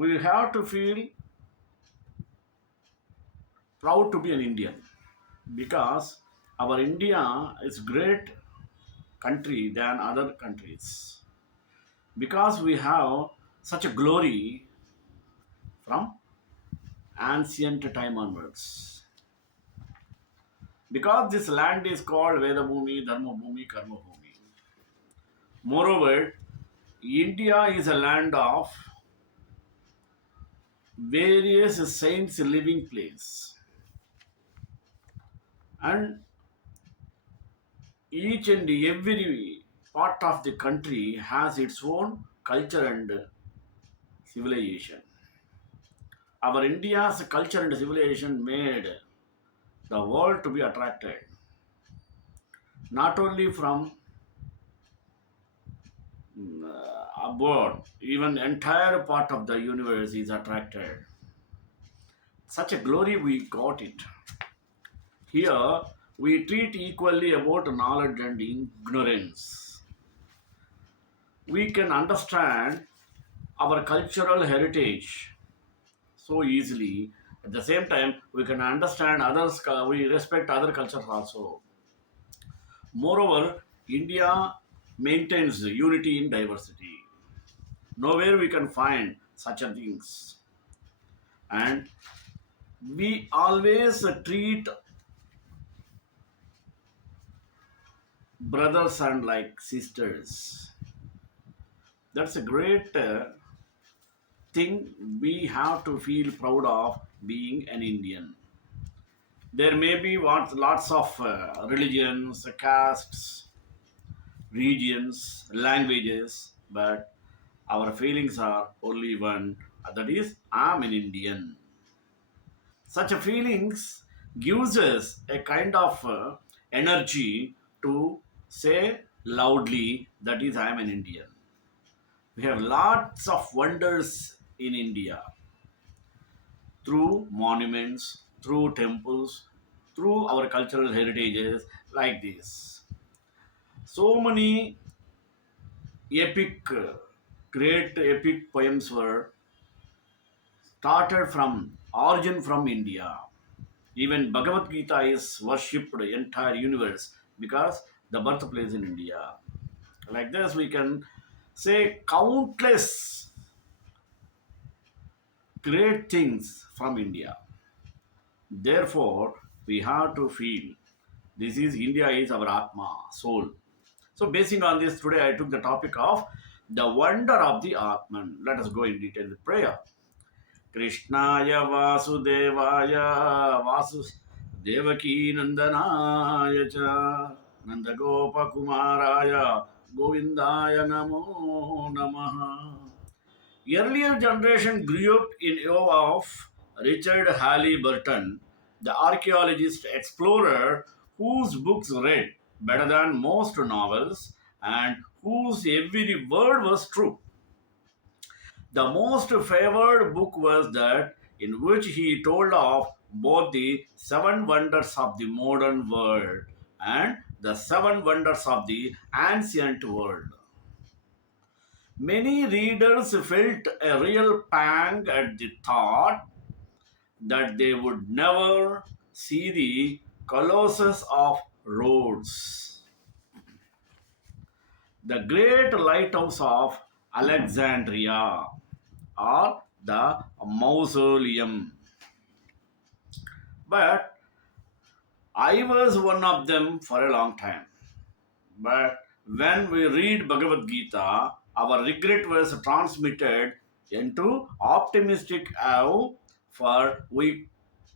We have to feel proud to be an Indian because our India is great country than other countries because we have such a glory from ancient time onwards. Because this land is called Veda Bhumi, Dharma Bhumi, Karma Bhumi. Moreover, India is a land of various saints living place, and each and every part of the country has its own culture and civilization. Our India's culture and civilization made the world to be attracted not only from abroad, even entire part of the universe is attracted. Such a glory we got it. Here we treat equally about knowledge and ignorance. We can understand our cultural heritage so easily. At the same time, we can understand others, we respect other cultures also. Moreover, India maintains unity in diversity. Nowhere we can find such a things. And we always treat brothers and like sisters. That's a great thing we have to feel proud of being an Indian. There may be lots of religions, castes, regions, languages, but our feelings are only one. That is, I'm an Indian. Such a feelings gives us a kind of energy to say loudly that is, I am an Indian. We have lots of wonders in India through monuments, through temples, through our cultural heritages like this. So many epic, great epic poems were started from origin from India. Even Bhagavad Gita is worshipped entire universe because the birthplace in India. Like this, we can say countless great things from India. Therefore, we have to feel this is India is our Atma, soul. So, basing on this, today I took the topic of the wonder of the Atman. Let us go in detail with prayer. Krishnaya Vasudevaya Vasu Devaki Nandanaya Cha Nandagopa Kumaraya Govindaya Namo Namaha. Earlier generation grew up in awe of Richard Halliburton, the archaeologist explorer whose books read better than most novels and whose every word was true. The most favored book was that in which he told of both the seven wonders of the modern world and the seven wonders of the ancient world. Many readers felt a real pang at the thought that they would never see the Colossus of Rhodes, the great lighthouse of Alexandria, or the mausoleum. But I was one of them for a long time. But when we read Bhagavad Gita, our regret was transmitted into optimistic awe, for we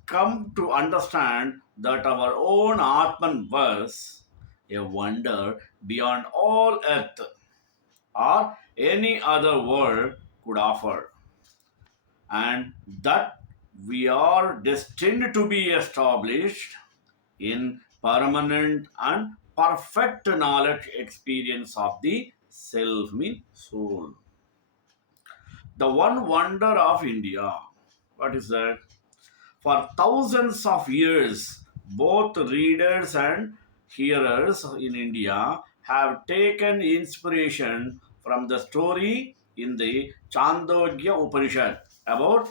come to understand that our own Atman was a wonder beyond all earth or any other world could offer, and that we are destined to be established in permanent and perfect knowledge experience of the self mean soul. The one wonder of India. What is that? For thousands of years, both readers and hearers in India have taken inspiration from the story in the Chandogya Upanishad. about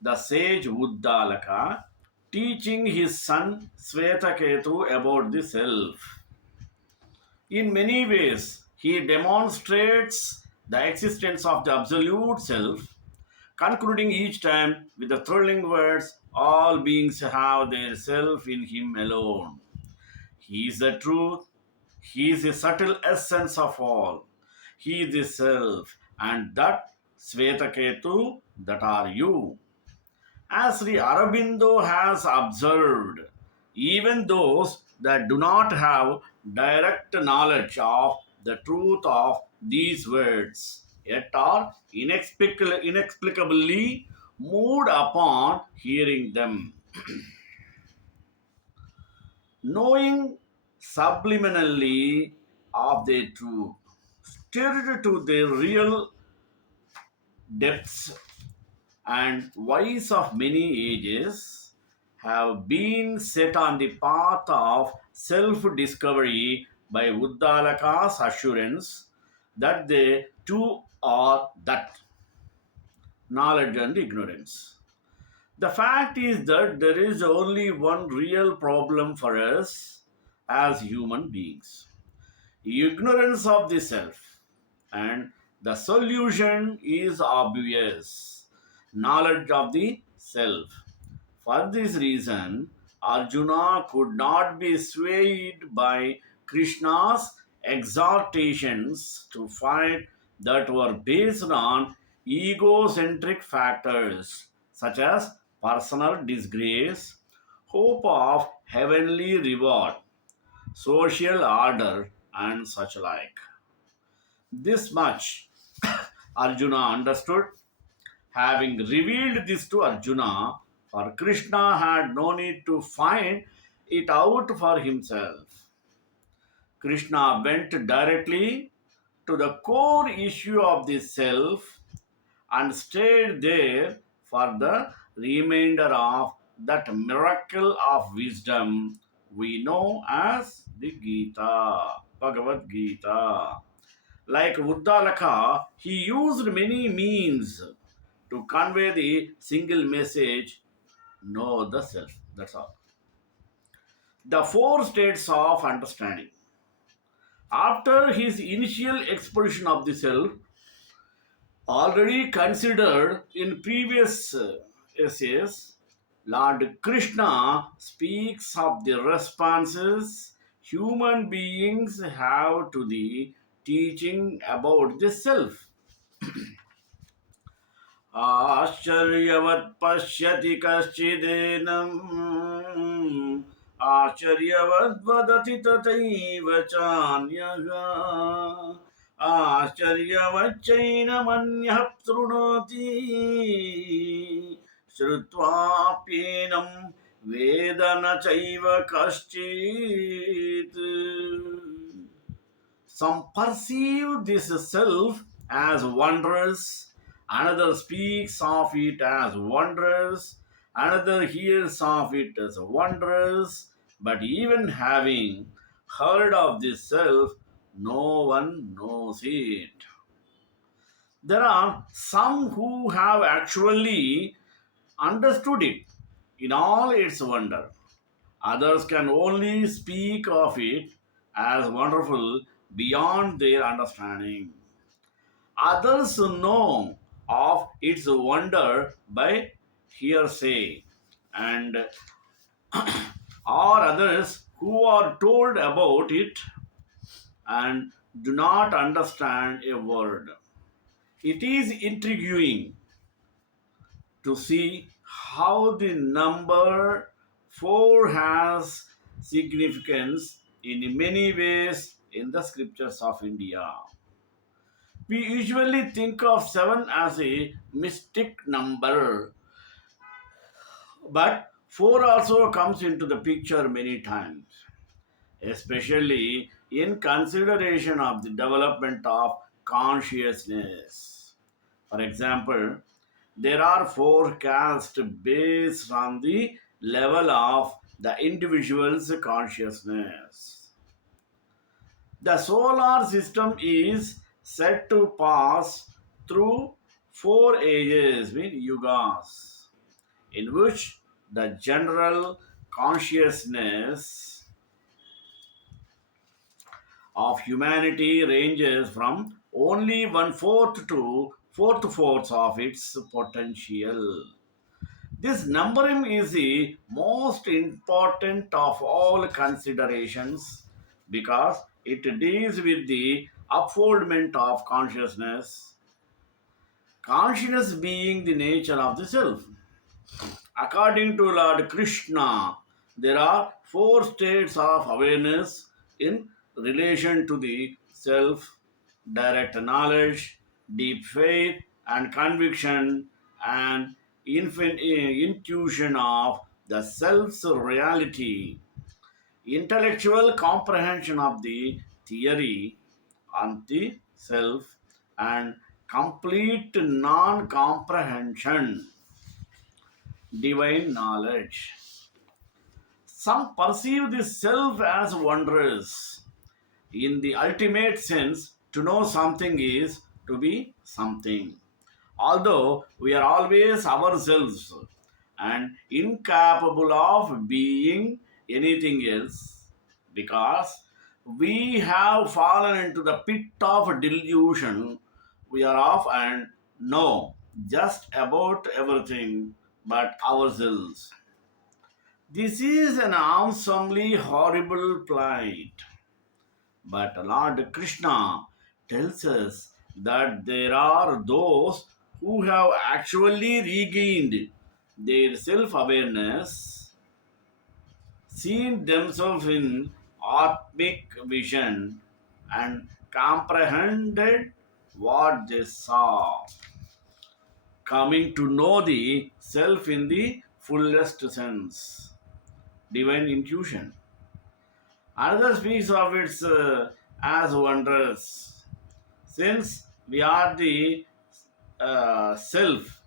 the sage Uddalaka teaching his son Svetaketu about the self. In many ways, he demonstrates the existence of the absolute self, concluding each time with the thrilling words, all beings have their self in him alone. He is the truth, he is the subtle essence of all. He is the self, and that Svetaketu, that are you. As Sri Aurobindo has observed, even those that do not have direct knowledge of the truth of these words, yet are inexplicably moved upon hearing them, knowing subliminally of their truth, stirred to their real depths and wise of many ages have been set on the path of self discovery by Uddalaka's assurance that they too are that knowledge and ignorance. The fact is that there is only one real problem for us as human beings: ignorance of the self. And the solution is obvious: knowledge of the self. For this reason, Arjuna could not be swayed by Krishna's exhortations to fight that were based on egocentric factors such as personal disgrace, hope of heavenly reward, social order, and such like. This much Arjuna understood. Having revealed this to Arjuna, for Krishna had no need to find it out for himself. Krishna went directly to the core issue of the self and stayed there for the remainder of that miracle of wisdom we know as the Gita, Bhagavad Gita. Like Uddalaka, he used many means to convey the single message: know the self. That's all. The four states of understanding. After his initial exposition of the self, already considered in previous essays, Lord Krishna speaks of the responses human beings have to the teaching about the self. आश्चर्यवत् पश्यति कश्चिदेनम् आश्चर्यवद्वदति तथैव चान्यः आश्चर्यवच्चैनमन्यः शृणोति श्रुत्वाप्येनं वेद न चैव कश्चित्. Some perceive this self as wondrous, another speaks of it as wondrous, another hears of it as wondrous, but even having heard of this self, no one knows it. There are some who have actually understood it in all its wonder. Others can only speak of it as wonderful beyond their understanding. Others know of its wonder by hearsay, and or others who are told about it and do not understand a word. It is intriguing to see how the number 4 has significance in many ways in the scriptures of India. We usually think of 7 as a mystic number, but 4 also comes into the picture many times, especially in consideration of the development of consciousness. For example, there are forecasts based on the level of the individual's consciousness. The solar system is said to pass through four ages, mean yugas, in which the general consciousness of humanity ranges from only one fourth to fourth of its potential. This numbering is the most important of all considerations because it deals with the upfoldment of consciousness, consciousness being the nature of the self. According to Lord Krishna, there are four states of awareness in relation to the self: direct knowledge, deep faith and conviction, and intuition of the self's reality, intellectual comprehension of the theory on the self, and complete non comprehension, divine knowledge. Some perceive the self as wondrous. In the ultimate sense, to know something is to be something. Although we are always ourselves and incapable of being anything else, because we have fallen into the pit of delusion, we are off and know just about everything but ourselves. This is an awesomely horrible plight. But Lord Krishna tells us that there are those who have actually regained their self awareness, seen themselves in Atmic vision, and comprehended what they saw, coming to know the self in the fullest sense, divine intuition. Another speaks of its as wondrous. Since we are the self,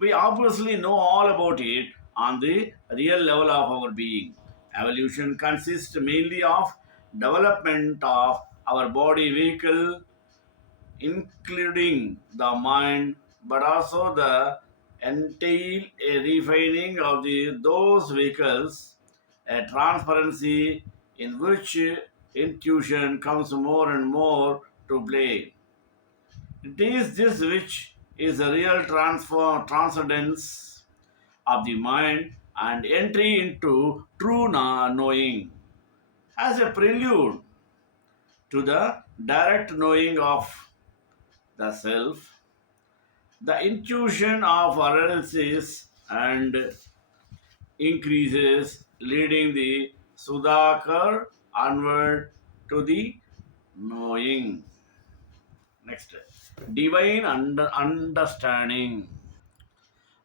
we obviously know all about it on the real level of our being. Evolution consists mainly of development of our body vehicle, including the mind, but also the entail a refining of those vehicles, a transparency in which intuition comes more and more to play. It is this which is the real transcendence of the mind and entry into true knowing. As a prelude to the direct knowing of the self, the intuition of analysis and increases, leading the Sudhakar onward to the knowing. Next, divine understanding.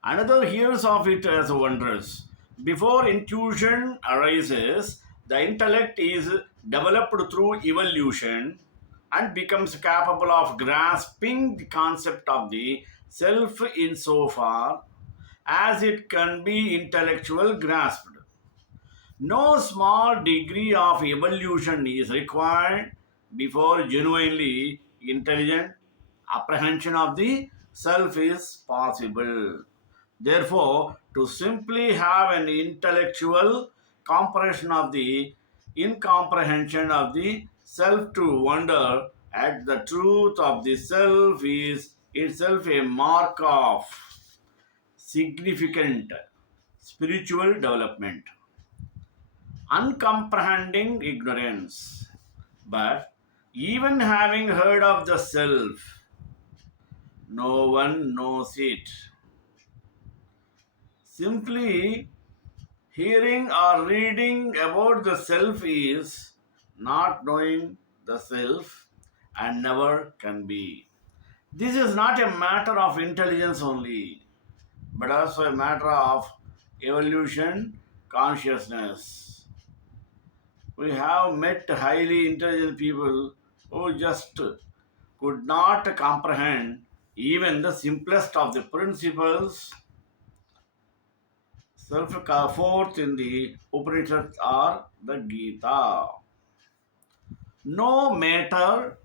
Another hears of it as wondrous. Before intuition arises, the intellect is developed through evolution and becomes capable of grasping the concept of the self insofar as it can be intellectual grasped. No small degree of evolution is required before genuinely intelligent apprehension of the self is possible. Therefore, to simply have an intellectual comprehension of the incomprehension of the self, to wonder at the truth of the self is itself a mark of significant spiritual development. Uncomprehending ignorance. But even having heard of the self, no one knows it. Simply hearing or reading about the self is not knowing the self and never can be. This is not a matter of intelligence only, but also a matter of evolution consciousness. We have met highly intelligent people who just could not comprehend even the simplest of the principles self forth in the Upanishads or the Gita. No matter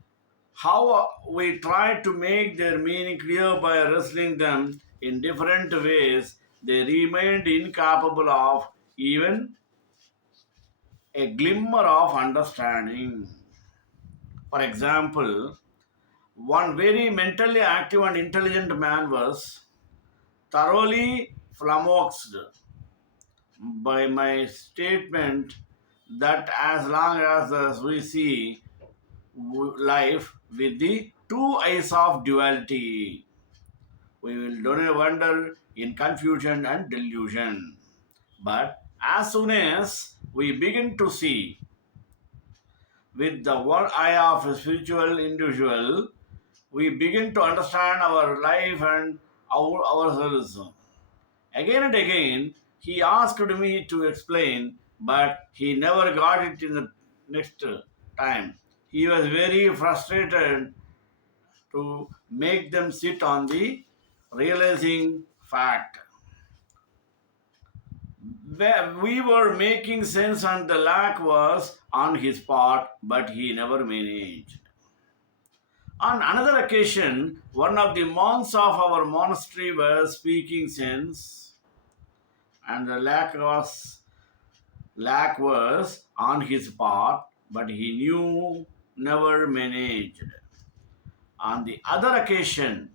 How we try to make their meaning clear by wrestling them in different ways, they remained incapable of even a glimmer of understanding. For example, one very mentally active and intelligent man was thoroughly flummoxed by my statement that as long as we see life with the two eyes of duality, we will don't wander in confusion and delusion. But as soon as we begin to see with the one eye of a spiritual individual, we begin to understand our life and ourselves. Again and again, he asked me to explain, but he never got it in the next time. He was very frustrated to make them sit on the realizing fact. Where we were making sense and the lack was on his part, but he never managed. On another occasion, one of the monks of our monastery was speaking sense, and the lack was on his part, but he knew never managed. On the other occasion,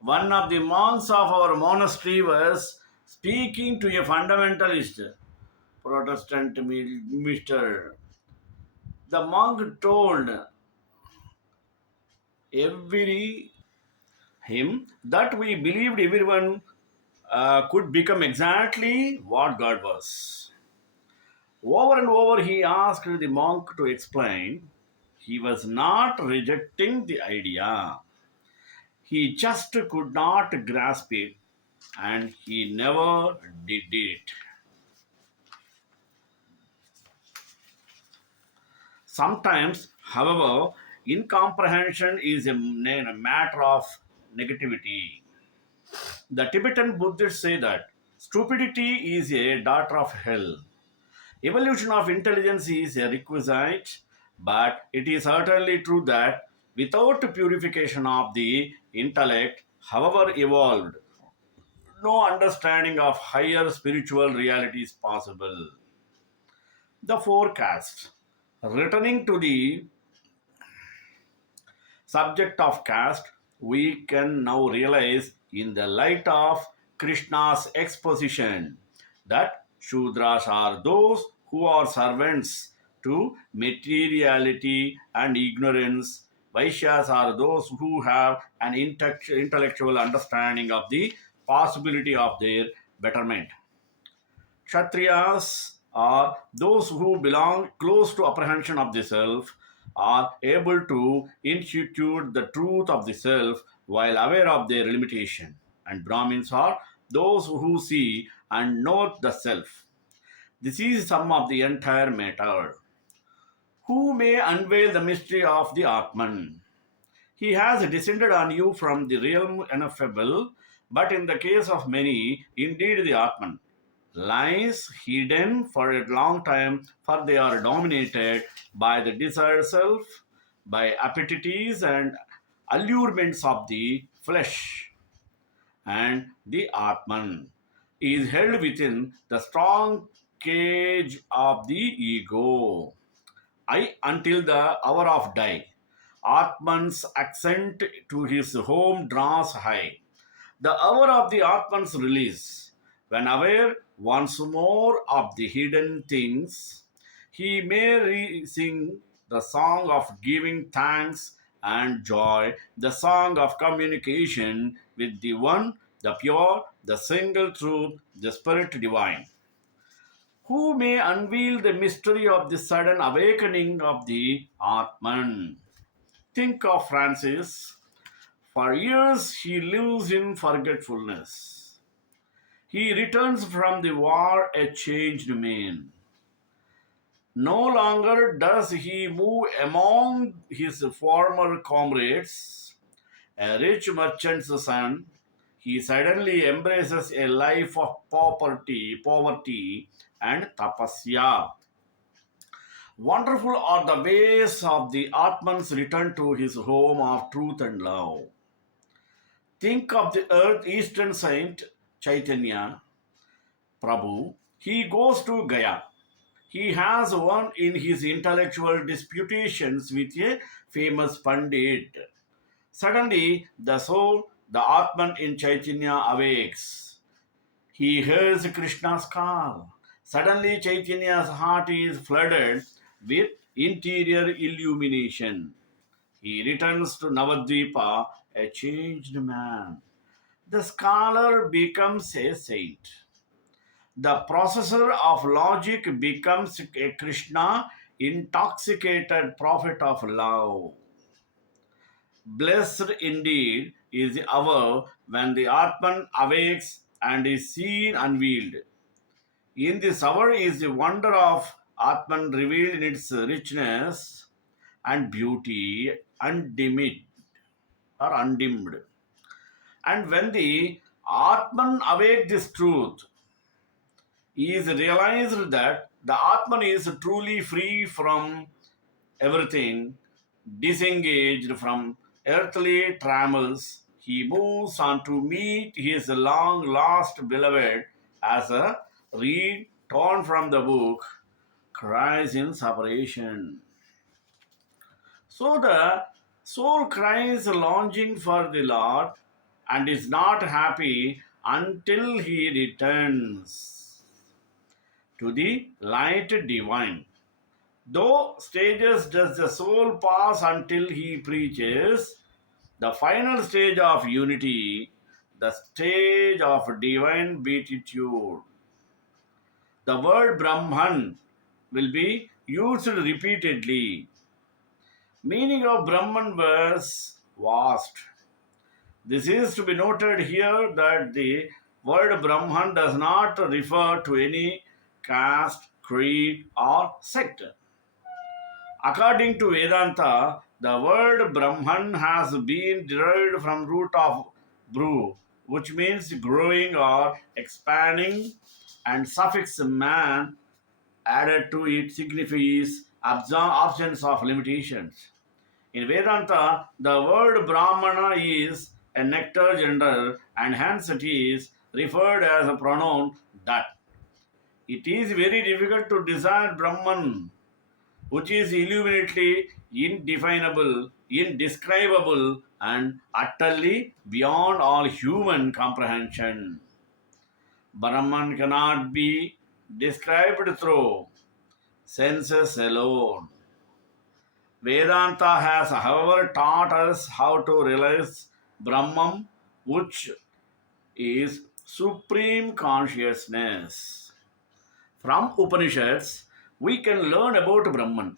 one of the monks of our monastery was speaking to a fundamentalist Protestant minister. The monk told every him that we believed everyone could become exactly what God was. Over and over, he asked the monk to explain. He was not rejecting the idea, he just could not grasp it, and he never did it. Sometimes, however, incomprehension is a matter of negativity. The Tibetan Buddhists say that stupidity is a daughter of hell. Evolution of intelligence is a requisite, but it is certainly true that without purification of the intellect, however evolved, no understanding of higher spiritual reality is possible. The forecast. Returning to the subject of caste, we can now realize in the light of Krishna's exposition that Shudras are those who are servants to materiality and ignorance. Vaishyas are those who have an intellectual understanding of the possibility of their betterment. Kshatriyas are those who belong close to apprehension of the self, are able to institute the truth of the self while aware of their limitation. And Brahmins are those who see and know the self. This is some of the entire matter. Who may unveil the mystery of the Atman? He has descended on you from the realm ineffable, but in the case of many, indeed the Atman lies hidden for a long time, for they are dominated by the desired self, by appetites and allurements of the flesh, and the Atman is held within the strong cage of the ego. I until the hour of die. Atman's ascent to his home draws high. The hour of the Atman's release, when aware once more of the hidden things, he may sing the song of giving thanks and joy, the song of communication with the One, the pure, the single truth, the Spirit divine. Who may unveil the mystery of the sudden awakening of the Atman? Think of Francis. For years he lives in forgetfulness. He returns from the war a changed man. No longer does he move among his former comrades, a rich merchant's son. He suddenly embraces a life of poverty and tapasya. Wonderful are the ways of the Atman's return to his home of truth and love. Think of the earth eastern saint Chaitanya Prabhu. He goes to Gaya. He has won in his intellectual disputations with a famous Pandit. Suddenly, the soul, the Atman in Chaitanya awakes. He hears Krishna's call. Suddenly, Chaitanya's heart is flooded with interior illumination. He returns to Navadvipa a changed man. The scholar becomes a saint. The processor of logic becomes a Krishna intoxicated prophet of love. Blessed indeed is the hour when the Atman awakes and is seen unveiled. In this hour is the wonder of Atman revealed in its richness and beauty, undimmed or undimmed. And when the Atman awake this truth, he is realized that the Atman is truly free from everything, disengaged from earthly trammels. He moves on to meet his long lost beloved as a reed torn from the book cries in separation. So the soul cries longing for the Lord and is not happy until he returns to the light divine. Though stages does the soul pass until he preaches, the final stage of unity, the stage of divine beatitude. The word Brahman will be used repeatedly. Meaning of Brahman was vast. This is to be noted here that the word Brahman does not refer to any caste, creed, or sect. According to Vedanta, the word Brahman has been derived from root of brew, which means growing or expanding, and suffix man added to it signifies absence of limitations. In Vedanta, the word Brahmana is a nectar gender and hence it is referred as a pronoun that. It is very difficult to discern Brahman, which is illuminately indefinable, indescribable, and utterly beyond all human comprehension. Brahman cannot be described through senses alone. Vedanta has, however, taught us how to realize Brahman, which is supreme consciousness. From Upanishads, we can learn about Brahman.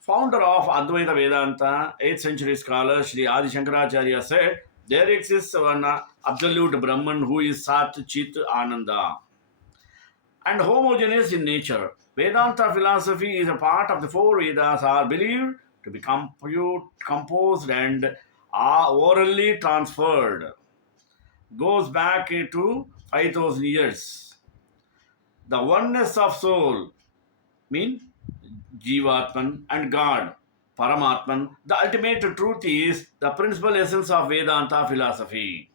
Founder of Advaita Vedanta, 8th century scholar Sri Adi Shankaracharya said, there exists one absolute Brahman who is Sat Chit Ananda and homogeneous in nature. Vedanta philosophy is a part of the four Vedas are believed to be composed and are orally transferred. Goes back to 5,000 years. The oneness of soul mean Jivatman and God, Paramatman. The ultimate truth is the principal essence of Vedanta philosophy.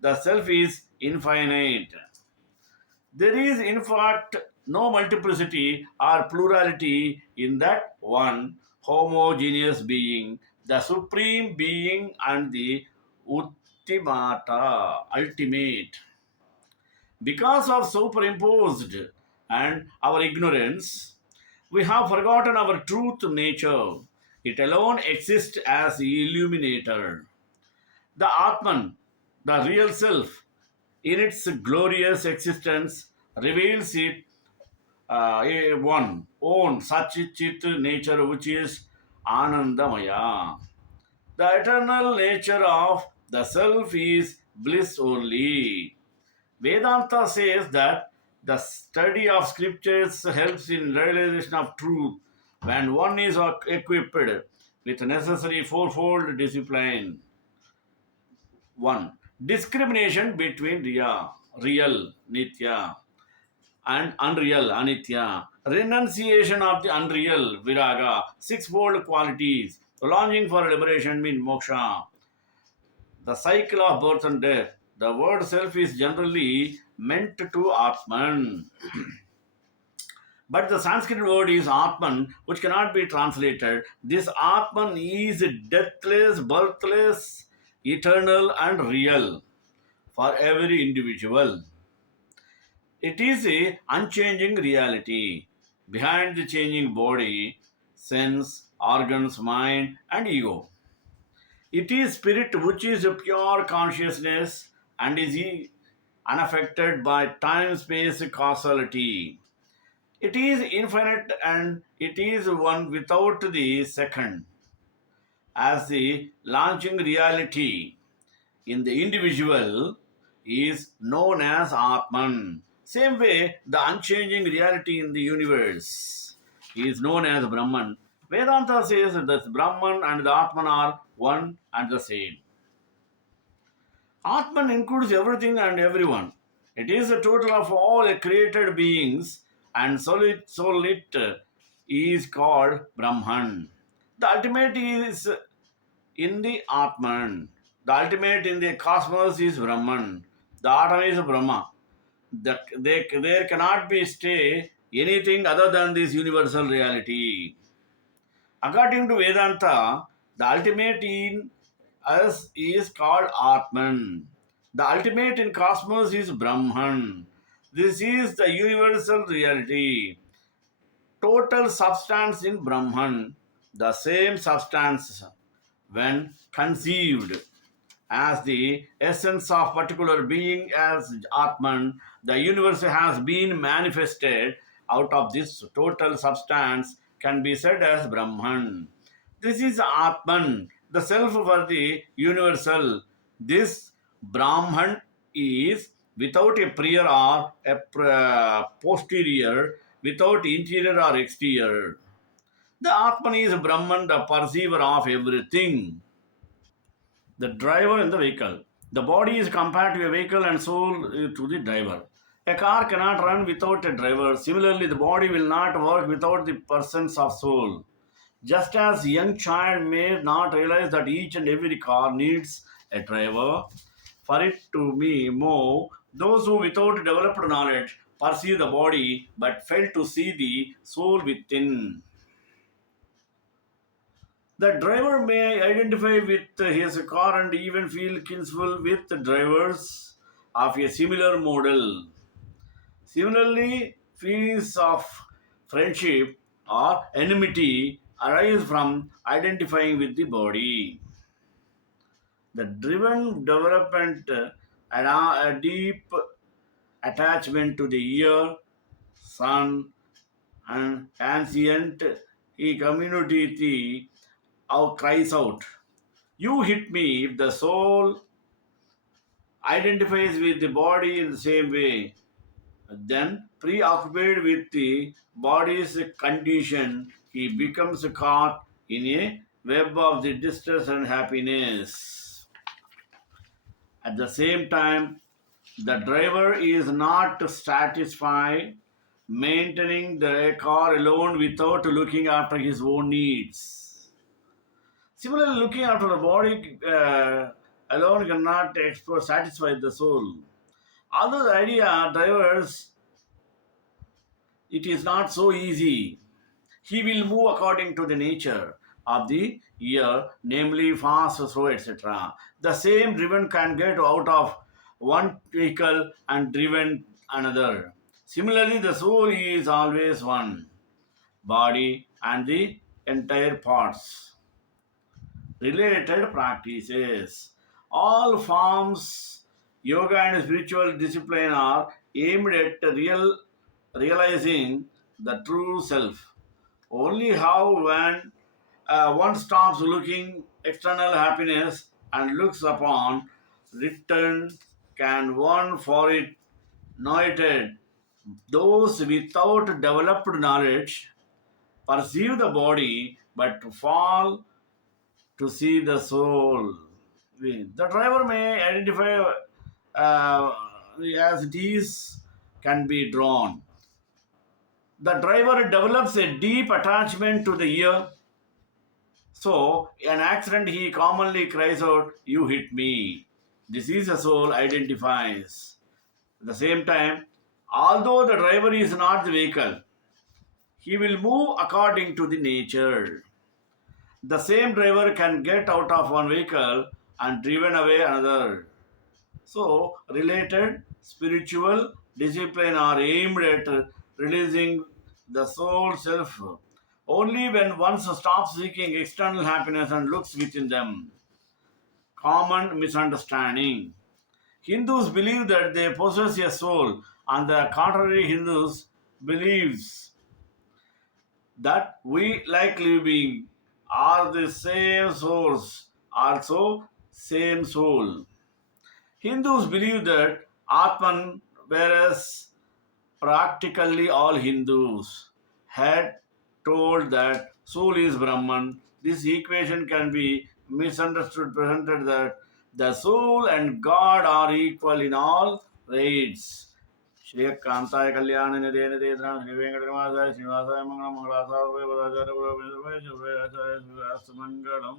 The self is infinite. There is, in fact, no multiplicity or plurality in that one homogeneous being, the supreme being and the ultimate. Because of superimposed and our ignorance, we have forgotten our truth nature. It alone exists as the illuminator. The Atman, the real self, in its glorious existence, reveals it a one own Satchit nature, which is Anandamaya. The eternal nature of the self is bliss only. Vedanta says that the study of scriptures helps in realization of truth when one is equipped with necessary fourfold discipline. One, discrimination between real, nitya, and unreal, anitya. renunciation of the unreal, viraga, sixfold qualities, longing for liberation means moksha, the cycle of birth and death. The word self is generally meant to Atman. But the Sanskrit word is Atman, which cannot be translated. This Atman is deathless, birthless, eternal, and real for every individual. It is a unchanging reality behind the changing body, sense, organs, mind, and ego. It is spirit which is a pure consciousness and is unaffected by time, space, causality. It is infinite and it is one without the second. As the launching reality in the individual is known as Atman. Same way, the unchanging reality in the universe is known as Brahman. Vedanta says that Brahman and the Atman are one and the same. Atman includes everything and everyone. It is the total of all the created beings, and solid is called Brahman. The ultimate is in the Atman. The ultimate in the cosmos is Brahman. The atom is Brahma. There cannot be stay anything other than this universal reality. According to Vedanta, the ultimate in us is called Atman. The ultimate in cosmos is Brahman. This is the universal reality. Total substance in Brahman, the same substance when conceived as the essence of particular being as Atman, the universe has been manifested out of this total substance can be said as Brahman. This is Atman, the self for the universal. This Brahman is without a prior or a posterior, without interior or exterior. The Atman is Brahman, the perceiver of everything. The driver in the vehicle. The body is compared to a vehicle and soul to the driver. A car cannot run without a driver. Similarly, the body will not work without the presence of soul. Just as a young child may not realize that each and every car needs a driver for it to be move, those who without developed knowledge perceive the body but fail to see the soul within. The driver may identify with his car and even feel kinsful with the drivers of a similar model. Similarly, feelings of friendship or enmity arise from identifying with the body. The driven development and a deep attachment to the ear, sun, and ancient community cries out, "You hit me." If the soul identifies with the body in the same way, then preoccupied with the body's condition, he becomes caught in a web of the distress and happiness. At the same time, the driver is not satisfied maintaining the car alone without looking after his own needs. Similarly, looking after the body alone cannot satisfy the soul. Although the idea drivers, it is not so easy. He will move according to the nature of the year, namely fast, slow, etc. The same driven can get out of one vehicle and driven another. Similarly, the soul is always one body and the entire parts. Related practices. All forms, yoga and spiritual discipline are aimed at realizing the true self. Only how when one stops looking external happiness and looks upon return can one for it noted. Those without developed knowledge perceive the body but fall to see the soul. The driver may identify as it is can be drawn. The driver develops a deep attachment to the ear. So, an accident, he commonly cries out, "You hit me." This is a soul identifies. At the same time, although the driver is not the vehicle, he will move according to the nature. The same driver can get out of one vehicle and driven away another. So, related spiritual discipline are aimed at releasing the soul self only when one stops seeking external happiness and looks within them. Common misunderstanding. Hindus believe that they possess a soul. On the contrary, Hindus believes that we, like living, are the same source, also same soul. Hindus believe that Atman, whereas practically all Hindus had told that soul is Brahman. This equation can be misunderstood, presented that the soul and God are equal in all rates. Shri कांताय Kalyan Nidhe Nidhe Shri वेंकटरमासाय श्रीनिवासाय Mangalam मंगलासाय Mangalam